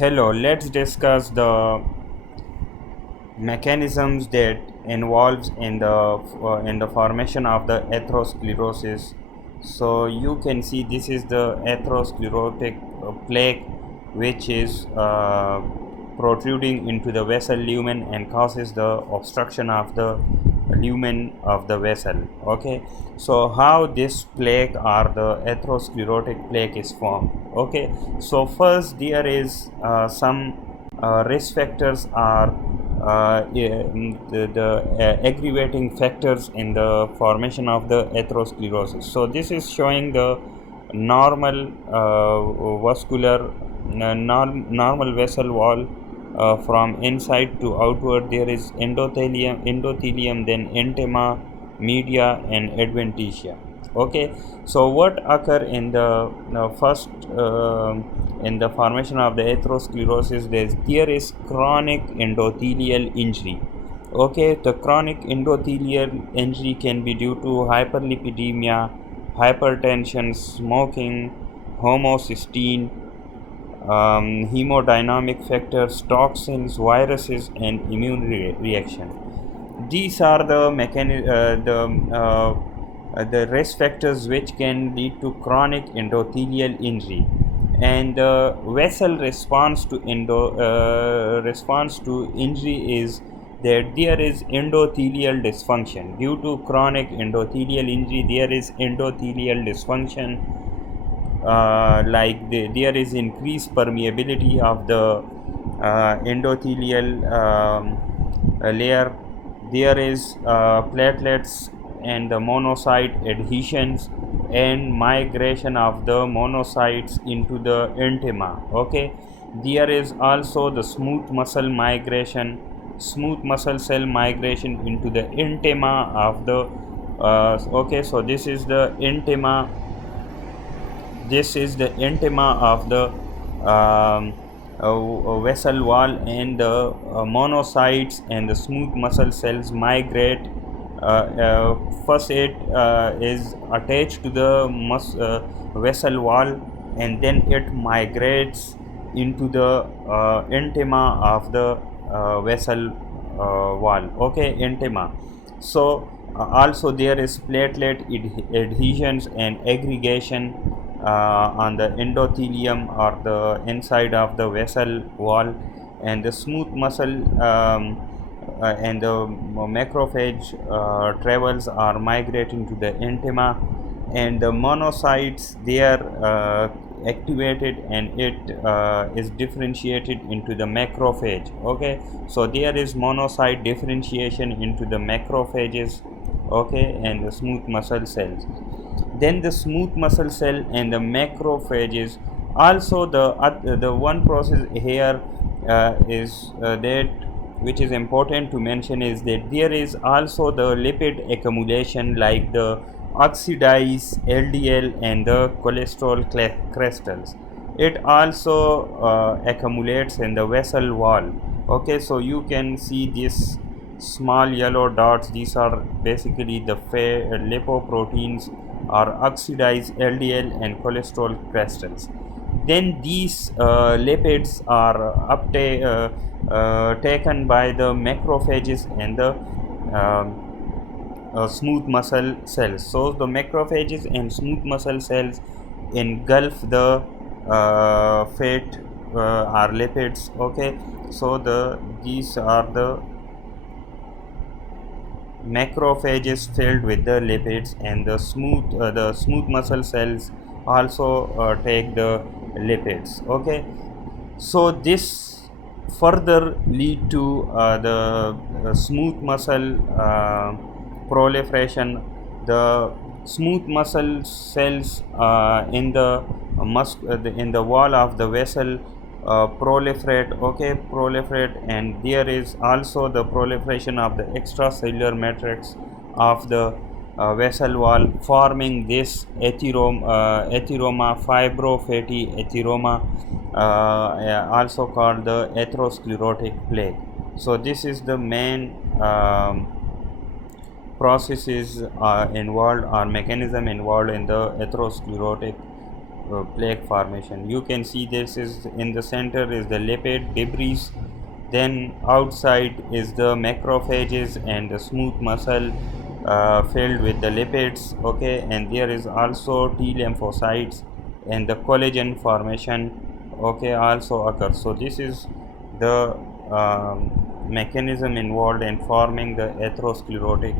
Hello, let's discuss the mechanisms that involves in the formation of the atherosclerosis. So you can see this is the atherosclerotic plaque which is protruding into the vessel lumen and causes the obstruction of the lumen of the vessel. Okay, so how this plaque or the atherosclerotic plaque is formed? Okay, so first there is some risk factors are the aggravating factors in the formation of the atherosclerosis. So this is showing the normal vascular normal vessel wall from inside to outward. There is endothelium, then intima, media, and adventitia. Okay, so what occur in the first in the formation of the atherosclerosis? There is chronic endothelial injury. Okay, the chronic endothelial injury can be due to hyperlipidemia, hypertension, smoking, homocysteine, hemodynamic factors, toxins, viruses, and immune reaction. These are the risk factors which can lead to chronic endothelial injury. And the vessel response to injury is that there is endothelial dysfunction. Due to chronic endothelial injury, there is endothelial dysfunction, there is increased permeability of the endothelial layer. There is platelets and the monocyte adhesions and migration of the monocytes into the intima. Okay, there is also the smooth muscle cell migration into the intima of the okay, so this is the intima of the vessel wall, and the monocytes and the smooth muscle cells migrate. First it is attached to the vessel wall, and then it migrates into the intima of the vessel wall. Okay, intima. So also there is platelet adhesions and aggregation on the endothelium or the inside of the vessel wall, and the smooth muscle and the macrophage travels or migrating to the intima, and the monocytes, they are activated, and it is differentiated into the macrophage. Okay, so there is monocyte differentiation into the macrophages. Okay, and the smooth muscle cells. Then the smooth muscle cell and the macrophages. Also the one process here is that which is important to mention is that there is also the lipid accumulation, like the oxidized LDL and the cholesterol crystals. It also accumulates in the vessel wall. Okay, so you can see these small yellow dots. These are basically the lipoproteins or oxidized LDL and cholesterol crystals. Then these lipids are taken by the macrophages and the smooth muscle cells. So the macrophages and smooth muscle cells engulf the fat or lipids. Okay, so these are the macrophages filled with the lipids, and the smooth muscle cells also take the lipids. Okay, so this further lead to the smooth muscle proliferation. The smooth muscle cells in the wall of the vessel proliferate. Okay, proliferate, and there is also the proliferation of the extracellular matrix of the vessel wall, forming this atheroma, fibrofatty atheroma, also called the atherosclerotic plaque. So this is the main processes involved or mechanism involved in the atherosclerotic plaque formation. You can see this is in the center is the lipid debris, then outside is the macrophages and the smooth muscle filled with the lipids, okay, and there is also T lymphocytes and the collagen formation, okay, also occurs. So this is the mechanism involved in forming the atherosclerotic